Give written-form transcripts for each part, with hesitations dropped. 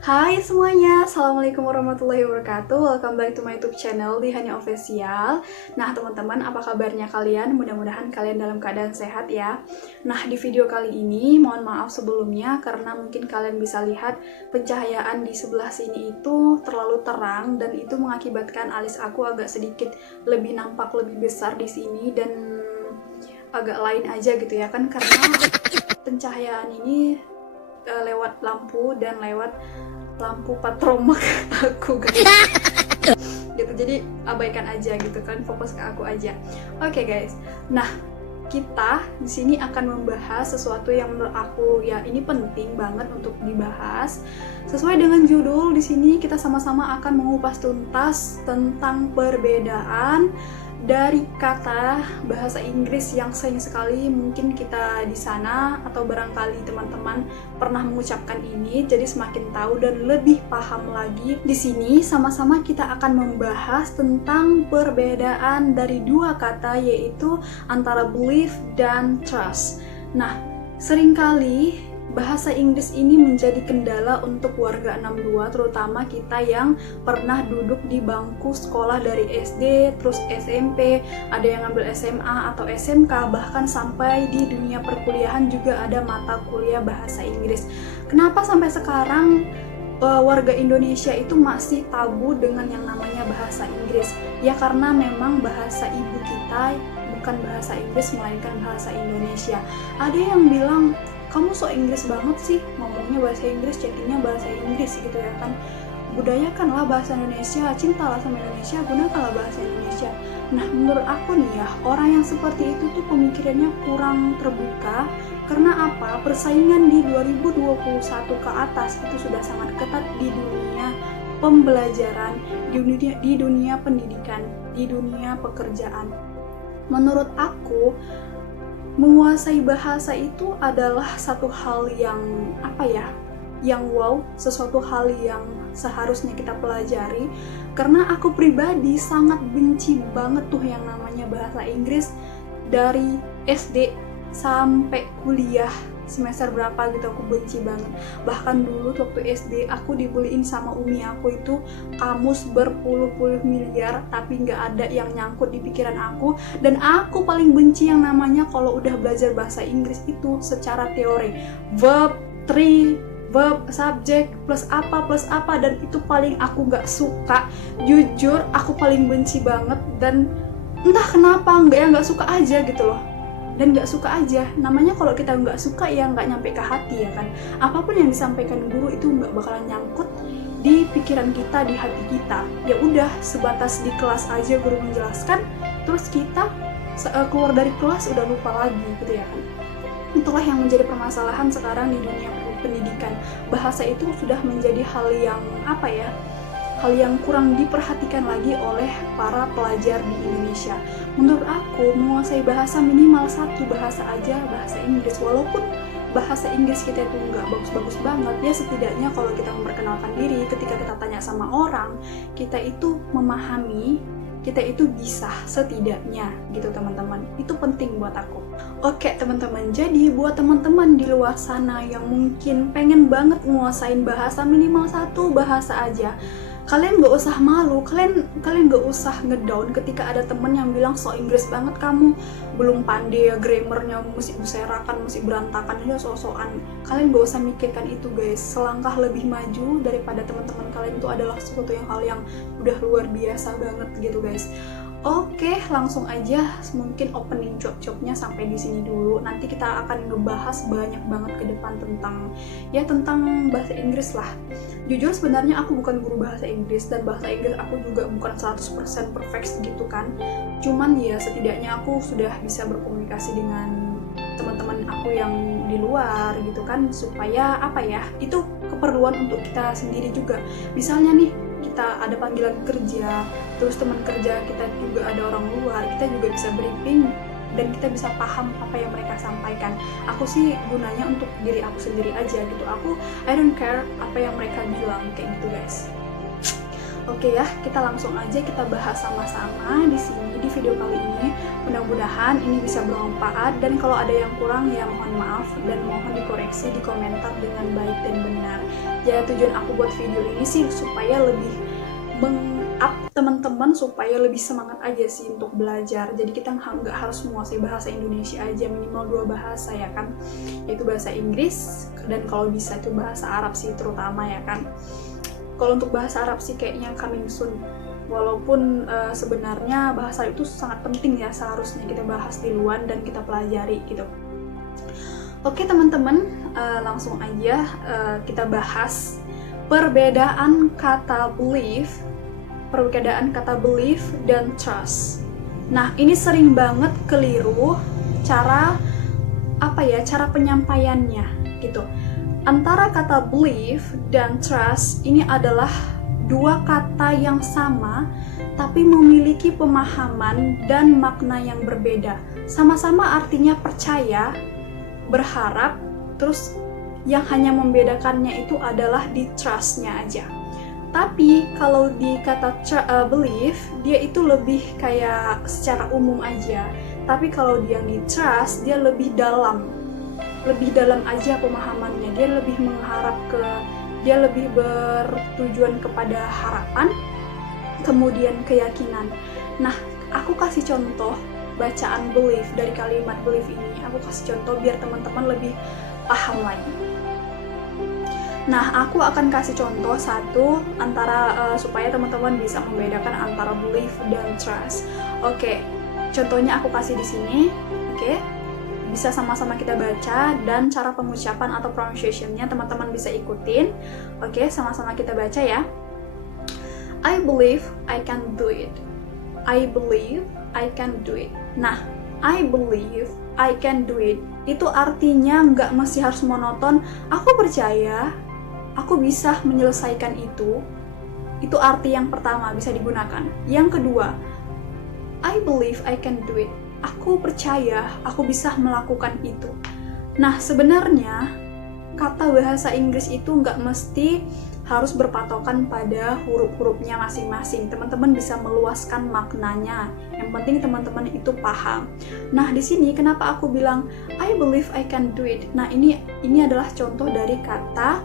Hai semuanya, Assalamualaikum warahmatullahi wabarakatuh. Welcome back to my YouTube channel di Hani Official. Nah teman-teman, apa kabarnya kalian? Mudah-mudahan kalian dalam keadaan sehat ya. Nah di video kali ini, mohon maaf sebelumnya karena mungkin kalian bisa lihat pencahayaan di sebelah sini itu terlalu terang dan itu mengakibatkan alis aku agak sedikit lebih nampak lebih besar di sini dan agak lain aja gitu ya kan, karena pencahayaan ini lewat lampu dan lewat lampu patromak aku guys gitu, jadi abaikan aja gitu kan, fokus ke aku aja. Oke guys, nah kita di sini akan membahas sesuatu yang menurut aku ya ini penting banget untuk dibahas. Sesuai dengan judul di sini kita sama-sama akan mengupas tuntas tentang perbedaan dari kata bahasa Inggris yang sering sekali mungkin kita di sana atau barangkali teman-teman pernah mengucapkan ini, jadi semakin tahu dan lebih paham lagi. Di sini sama-sama kita akan membahas tentang perbedaan dari dua kata, yaitu antara believe dan trust. Nah, seringkali bahasa Inggris ini menjadi kendala untuk warga 62, terutama kita yang pernah duduk di bangku sekolah dari SD, terus SMP, ada yang ngambil SMA atau SMK, bahkan sampai di dunia perkuliahan juga ada mata kuliah bahasa Inggris. Kenapa sampai sekarang warga Indonesia itu masih tabu dengan yang namanya bahasa Inggris? Ya karena memang bahasa ibu kita bukan bahasa Inggris, melainkan bahasa Indonesia. Ada yang bilang, kamu so Inggris banget sih, ngomongnya bahasa Inggris, chattingnya bahasa Inggris gitu ya kan. Budayakanlah bahasa Indonesia, cintalah sama Indonesia, gunakanlah bahasa Indonesia. Nah menurut aku nih ya, orang yang seperti itu tuh pemikirannya kurang terbuka. Karena apa? Persaingan di 2021 ke atas itu sudah sangat ketat di dunia pembelajaran, di dunia pendidikan, di dunia pekerjaan. Menurut aku, menguasai bahasa itu adalah satu hal yang yang wow, sesuatu hal yang seharusnya kita pelajari. Karena aku pribadi sangat benci banget tuh yang namanya bahasa Inggris. Dari SD sampai kuliah semester berapa gitu aku benci banget. Bahkan dulu waktu SD aku dibeliin sama umi aku itu kamus berpuluh-puluh miliar, tapi nggak ada yang nyangkut di pikiran aku. Dan aku paling benci yang namanya kalau udah belajar bahasa Inggris itu secara teori, verb, verb, subjek, plus apa, dan itu paling aku nggak suka. Jujur aku paling benci banget, dan entah kenapa nggak suka aja gitu loh. Dan nggak suka aja, namanya kalau kita nggak suka ya nggak nyampe ke hati ya kan. Apapun yang disampaikan guru itu nggak bakalan nyangkut di pikiran kita, di hati kita. Ya udah, sebatas di kelas aja guru menjelaskan, terus kita keluar dari kelas udah lupa lagi gitu ya kan. Itulah yang menjadi permasalahan sekarang di dunia pendidikan. Bahasa itu sudah menjadi hal yang hal yang kurang diperhatikan lagi oleh para pelajar di Indonesia. Menurut aku, menguasai bahasa minimal satu bahasa aja, bahasa Inggris. Walaupun bahasa Inggris kita itu nggak bagus-bagus banget, ya setidaknya kalau kita memperkenalkan diri, ketika kita tanya sama orang, kita itu memahami, kita itu bisa setidaknya gitu teman-teman. Itu penting buat aku. Oke teman-teman, jadi buat teman-teman di luar sana yang mungkin pengen banget nguasain bahasa minimal satu bahasa aja, kalian gak usah malu, kalian gak usah ngedown ketika ada temen yang bilang so Inggris banget kamu, belum pandai ya, grammarnya mesti berserakan, mesti berantakan ya, so-soan. Kalian gak usah mikirkan itu guys. Selangkah lebih maju daripada teman-teman kalian itu adalah sesuatu hal yang udah luar biasa banget gitu guys. Oke, langsung aja mungkin opening job-jobnya sampai di sini dulu. Nanti kita akan ngebahas banyak banget ke depan tentang bahasa Inggris lah. Jujur sebenarnya aku bukan guru bahasa Inggris, dan bahasa Inggris aku juga bukan 100% perfect gitu kan. Cuman ya setidaknya aku sudah bisa berkomunikasi dengan teman-teman aku yang di luar gitu kan, supaya itu keperluan untuk kita sendiri juga. Misalnya nih, kita ada panggilan kerja, terus teman kerja kita juga ada orang luar, kita juga bisa briefing dan kita bisa paham apa yang mereka sampaikan. Aku sih gunanya untuk diri aku sendiri aja gitu. I don't care apa yang mereka bilang kayak gitu guys. Oke ya, kita langsung aja kita bahas sama-sama di sini di video kali ini. Mudah-mudahan ini bisa bermanfaat, dan kalau ada yang kurang ya mohon maaf dan mohon dikoreksi di komentar dengan baik dan benar. Ya, tujuan aku buat video ini sih supaya lebih meng-up teman-teman, supaya lebih semangat aja sih untuk belajar. Jadi kita nggak harus menguasai bahasa Indonesia aja, minimal 2 bahasa ya kan, yaitu bahasa Inggris dan kalau bisa itu bahasa Arab sih terutama ya kan. Kalau untuk bahasa Arab sih kayaknya coming soon, walaupun sebenarnya bahasa itu sangat penting ya, seharusnya kita bahas di luar dan kita pelajari gitu. Oke teman-teman, langsung aja kita bahas perbedaan kata believe dan trust. Nah, ini sering banget keliru cara penyampaiannya gitu. Antara kata believe dan trust ini adalah 2 kata yang sama tapi memiliki pemahaman dan makna yang berbeda. Sama-sama artinya percaya, berharap, terus yang hanya membedakannya itu adalah di trust-nya aja. Tapi kalau di kata believe, dia itu lebih kayak secara umum aja. Tapi kalau dia di trust, dia lebih dalam aja pemahamannya. Dia lebih bertujuan kepada harapan, kemudian keyakinan. Nah, aku kasih contoh bacaan believe dari kalimat believe ini. Aku kasih contoh biar teman-teman lebih paham lagi. Nah, aku akan kasih contoh satu supaya teman-teman bisa membedakan antara believe dan trust. Oke, contohnya aku kasih di sini. Oke. Bisa sama-sama kita baca, dan cara pengucapan atau pronunciation-nya teman-teman bisa ikutin. Oke, sama-sama kita baca ya. I believe I can do it. I believe I can do it. Nah, I believe I can do it itu artinya nggak mesti harus monoton. Aku percaya aku bisa menyelesaikan itu. Itu arti yang pertama bisa digunakan. Yang kedua, I believe I can do it. Aku percaya aku bisa melakukan itu. Nah, sebenarnya kata bahasa Inggris itu nggak mesti harus berpatokan pada huruf-hurufnya masing-masing. Teman-teman bisa meluaskan maknanya. Yang penting teman-teman itu paham. Nah, di sini kenapa aku bilang I believe I can do it. Nah, ini adalah contoh dari kata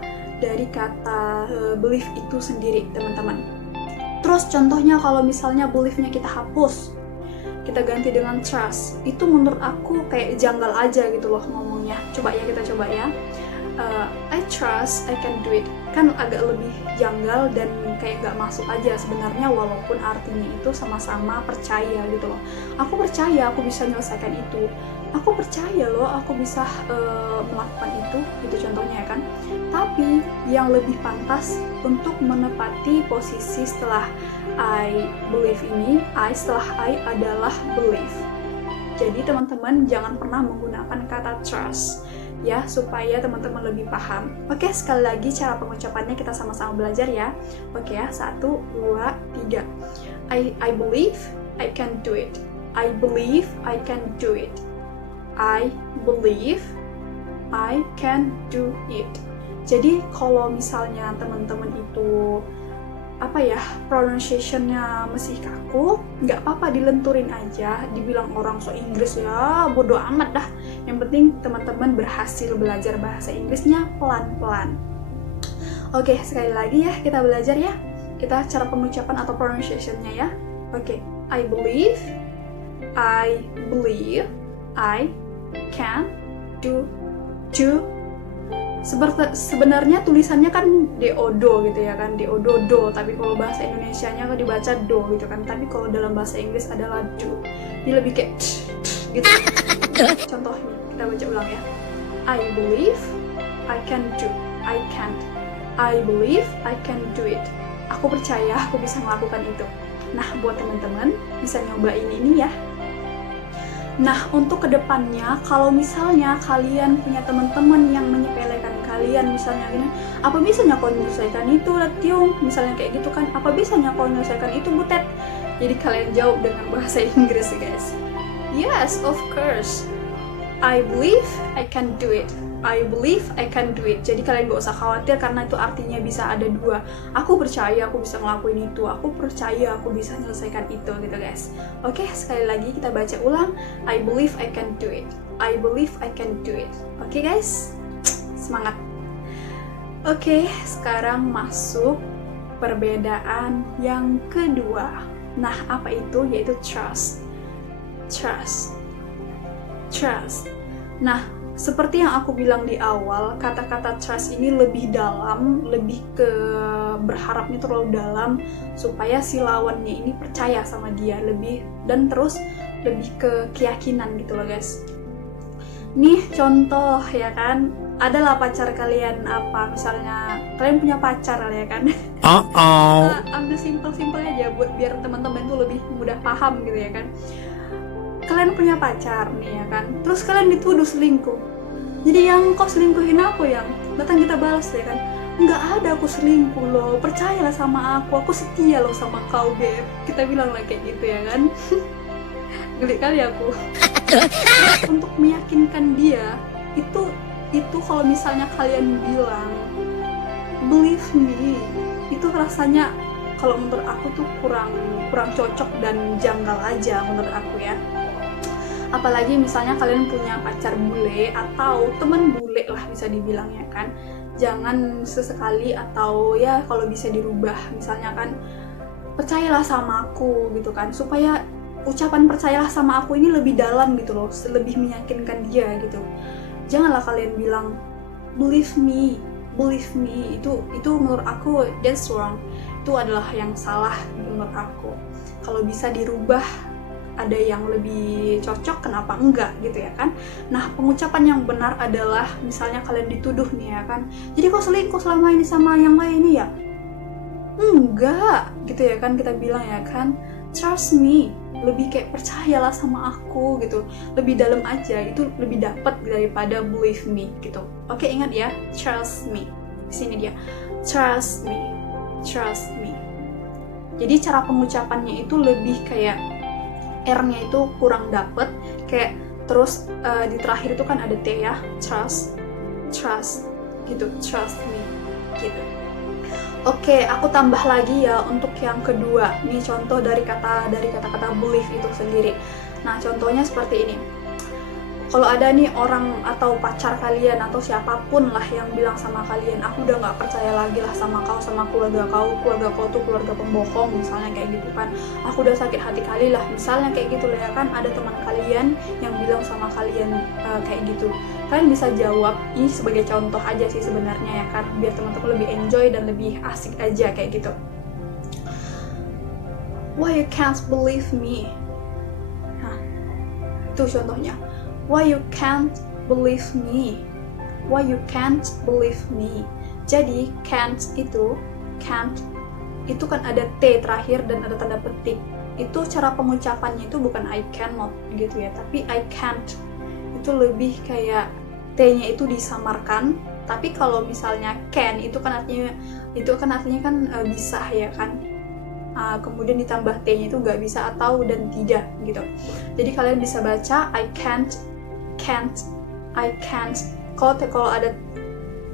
believe itu sendiri, teman-teman. Terus contohnya kalau misalnya believe-nya kita hapus, kita ganti dengan trust, itu menurut aku kayak janggal aja gitu loh ngomongnya. Kita coba ya. I trust I can do it, kan agak lebih janggal dan kayak gak masuk aja sebenarnya, walaupun artinya itu sama-sama percaya gitu loh. Aku percaya aku bisa menyelesaikan itu. Aku percaya loh aku bisa melakukan itu, gitu contohnya ya kan. Tapi yang lebih pantas untuk menepati posisi setelah I believe ini, setelah I adalah believe. Jadi teman-teman jangan pernah menggunakan kata trust ya, supaya teman-teman lebih paham. Oke, sekali lagi cara pengucapannya kita sama-sama belajar ya. Oke ya, 1, 2, 3. I believe I can do it. I believe I can do it. I believe I can do it. Jadi kalau misalnya teman-teman itu pronunciation-nya masih kaku, nggak apa-apa, dilenturin aja, dibilang orang so Inggris ya, bodo amat dah. Yang penting teman-teman berhasil belajar bahasa Inggrisnya pelan-pelan. Oke, sekali lagi ya kita belajar ya. Kita cara pengucapan atau pronunciation-nya ya. Oke, I believe I can do. Sebenarnya tulisannya kan do gitu ya kan, do, tapi kalau bahasa Indonesianya kan dibaca do gitu kan, tapi kalau dalam bahasa Inggris adalah do. Dia lebih kayak gitu. Contohnya kita baca ulang ya. I believe I can do. I can't. I believe I can do it. Aku percaya aku bisa melakukan itu. Nah, buat teman-teman bisa nyobain ini ya. Nah, untuk kedepannya, kalau misalnya kalian punya teman-teman yang menyepelekan kalian, misalnya gini, apa bisanya kau menyelesaikan itu, Letiung? Misalnya kayak gitu kan, apa bisanya kau menyelesaikan itu, Butet? Jadi kalian jawab dengan bahasa Inggris, guys. Yes, of course. I believe I can do it. I believe I can do it. Jadi kalian gak usah khawatir karena itu artinya bisa ada dua. Aku percaya aku bisa ngelakuin itu. Aku percaya aku bisa menyelesaikan itu gitu guys. Oke, sekali lagi kita baca ulang. I believe I can do it. I believe I can do it. Oke guys, semangat. Oke, sekarang masuk perbedaan yang kedua. Nah, apa itu? Yaitu trust. Trust. Trust. Nah, seperti yang aku bilang di awal, kata-kata trust ini lebih dalam, lebih ke berharapnya terlalu dalam supaya si lawannya ini percaya sama dia lebih, dan terus lebih ke keyakinan gitu loh guys. Nih contoh ya kan, adalah pacar kalian apa, misalnya kalian punya pacar ya kan. Ambil simpel-simpel aja buat biar teman-teman tuh lebih mudah paham gitu ya kan. Kalian punya pacar nih ya kan, terus kalian dituduh selingkuh. Jadi yang kau selingkuhin aku, yang datang kita balas ya kan, nggak ada aku selingkuh loh, percayalah sama aku setia loh sama kau beb. Kita bilang lah kayak gitu ya kan. Geli kali aku. Untuk meyakinkan dia itu kalau misalnya kalian bilang believe me, itu rasanya kalau menurut aku tuh kurang cocok dan janggal aja menurut aku ya. Apalagi misalnya kalian punya pacar bule atau teman bule lah bisa dibilang ya kan, jangan sesekali atau ya kalau bisa dirubah, misalnya kan percayalah sama aku gitu kan, supaya ucapan percayalah sama aku ini lebih dalam gitu loh, lebih meyakinkan dia gitu. Janganlah kalian bilang believe me, itu menurut aku that's wrong, itu adalah yang salah menurut aku. Kalau bisa dirubah, ada yang lebih cocok, kenapa enggak gitu ya kan. Nah, pengucapan yang benar adalah misalnya kalian dituduh nih ya kan, jadi kau selingkuh selama ini sama yang lain nih ya, enggak gitu ya kan, kita bilang ya kan trust me, lebih kayak percayalah sama aku gitu, lebih dalam aja, itu lebih dapat daripada believe me gitu. Oke, ingat ya, trust me, di sini dia trust me. Jadi cara pengucapannya itu lebih kayak R-nya itu kurang dapet, kayak terus di terakhir itu kan ada T ya, trust gitu, trust me gitu. Oke, aku tambah lagi ya untuk yang kedua. Ini contoh dari kata-kata believe itu sendiri. Nah, contohnya seperti ini. Kalau ada nih orang atau pacar kalian atau siapapun lah yang bilang sama kalian, aku udah nggak percaya lagi lah sama kau, sama keluarga kau tuh keluarga pembohong misalnya kayak gitu kan, aku udah sakit hati kali lah misalnya kayak gitu lah ya kan. Ada teman kalian yang bilang sama kalian kayak gitu, kalian bisa jawab, ini sebagai contoh aja sih sebenarnya ya kan, biar teman-teman lebih enjoy dan lebih asik aja kayak gitu. Why you can't believe me? Nah, itu contohnya. Why you can't believe me? Why you can't believe me? Jadi can't itu kan ada T terakhir dan ada tanda petik. Itu cara pengucapannya itu bukan I cannot gitu ya, tapi I can't. Itu lebih kayak T-nya itu disamarkan. Tapi kalau misalnya can itu kan artinya kan bisa ya kan. Kemudian ditambah T-nya itu nggak bisa atau dan tidak gitu. Jadi kalian bisa baca I can't. Kalau ada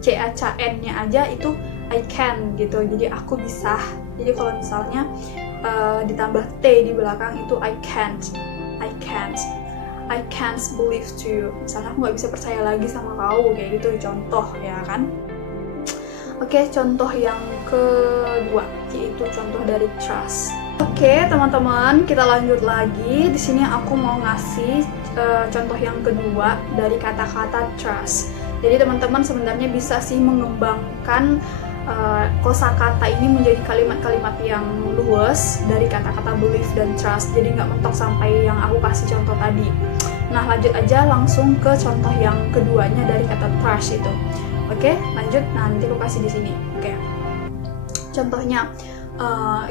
CACN-nya aja itu I can gitu. Jadi aku bisa. Jadi kalau misalnya ditambah T di belakang itu I can't believe to you. Misalnya aku nggak bisa percaya lagi sama kau kayak gitu, contoh ya kan. Oke, contoh yang kedua yaitu contoh dari trust. Oke, teman-teman, kita lanjut lagi. Di sini aku mau ngasih contoh yang kedua dari kata-kata trust. Jadi teman-teman sebenarnya bisa sih mengembangkan kosakata ini menjadi kalimat-kalimat yang luas dari kata-kata believe dan trust. Jadi nggak mentok sampai yang aku kasih contoh tadi. Nah, lanjut aja langsung ke contoh yang keduanya dari kata trust itu. Oke, lanjut. Nanti aku kasih di sini. Oke. Contohnya,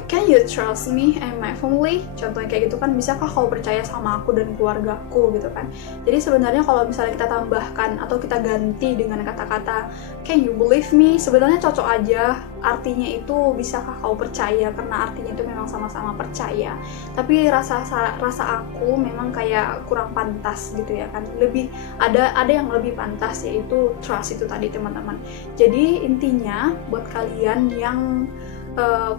can you trust me and my family? Contohnya kayak gitu kan, bisakah kau percaya sama aku dan keluargaku gitu kan. Jadi sebenarnya kalau misalnya kita tambahkan atau kita ganti dengan kata-kata can you believe me, sebenarnya cocok aja. Artinya itu bisakah kau percaya, karena artinya itu memang sama-sama percaya. Tapi rasa aku memang kayak kurang pantas gitu ya kan. Lebih ada yang lebih pantas, yaitu trust itu tadi teman-teman. Jadi intinya buat kalian yang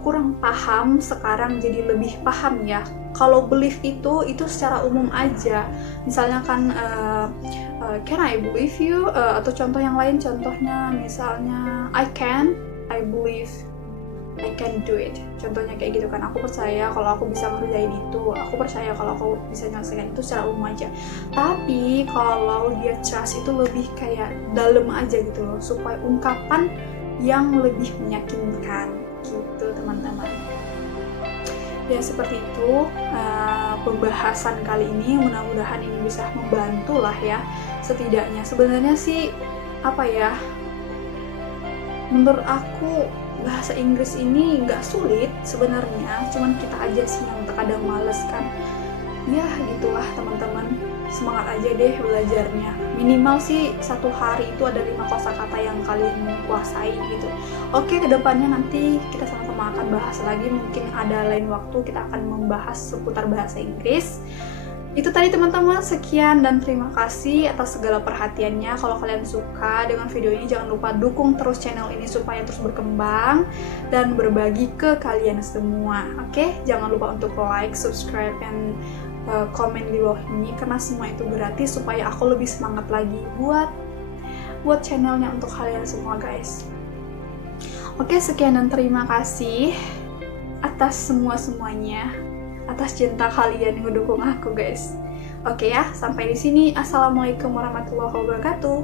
kurang paham sekarang jadi lebih paham ya. Kalau believe itu secara umum aja. Misalnya kan can I believe you, atau contoh yang lain, contohnya misalnya I believe I can do it. Contohnya kayak gitu kan, aku percaya kalau aku bisa ngerjain itu, aku percaya kalau aku bisa nyelesaikan itu, secara umum aja. Tapi kalau dia trust itu lebih kayak dalam aja gitu loh, supaya ungkapan yang lebih meyakinkan gitu teman-teman. Ya seperti itu pembahasan kali ini, mudah-mudahan ini bisa membantu lah ya. Setidaknya sebenarnya sih apa ya, menurut aku bahasa Inggris ini nggak sulit sebenarnya, cuman kita aja sih yang terkadang males kan. Ya gitulah teman-teman, semangat aja deh belajarnya. Minimal sih 1 hari itu ada 5 kosakata yang kalian kuasai gitu. Oke, kedepannya nanti kita sama-sama akan bahas lagi, mungkin ada lain waktu kita akan membahas seputar bahasa Inggris. Itu tadi teman-teman, sekian dan terima kasih atas segala perhatiannya. Kalau kalian suka dengan video ini, jangan lupa dukung terus channel ini supaya terus berkembang dan berbagi ke kalian semua. Oke, jangan lupa untuk like, subscribe, dan komen di bawah ini, karena semua itu gratis supaya aku lebih semangat lagi buat channelnya untuk kalian semua guys. Oke, sekian dan terima kasih atas semuanya, atas cinta kalian yang mendukung aku guys. Oke ya, sampai di sini. Assalamualaikum warahmatullahi wabarakatuh.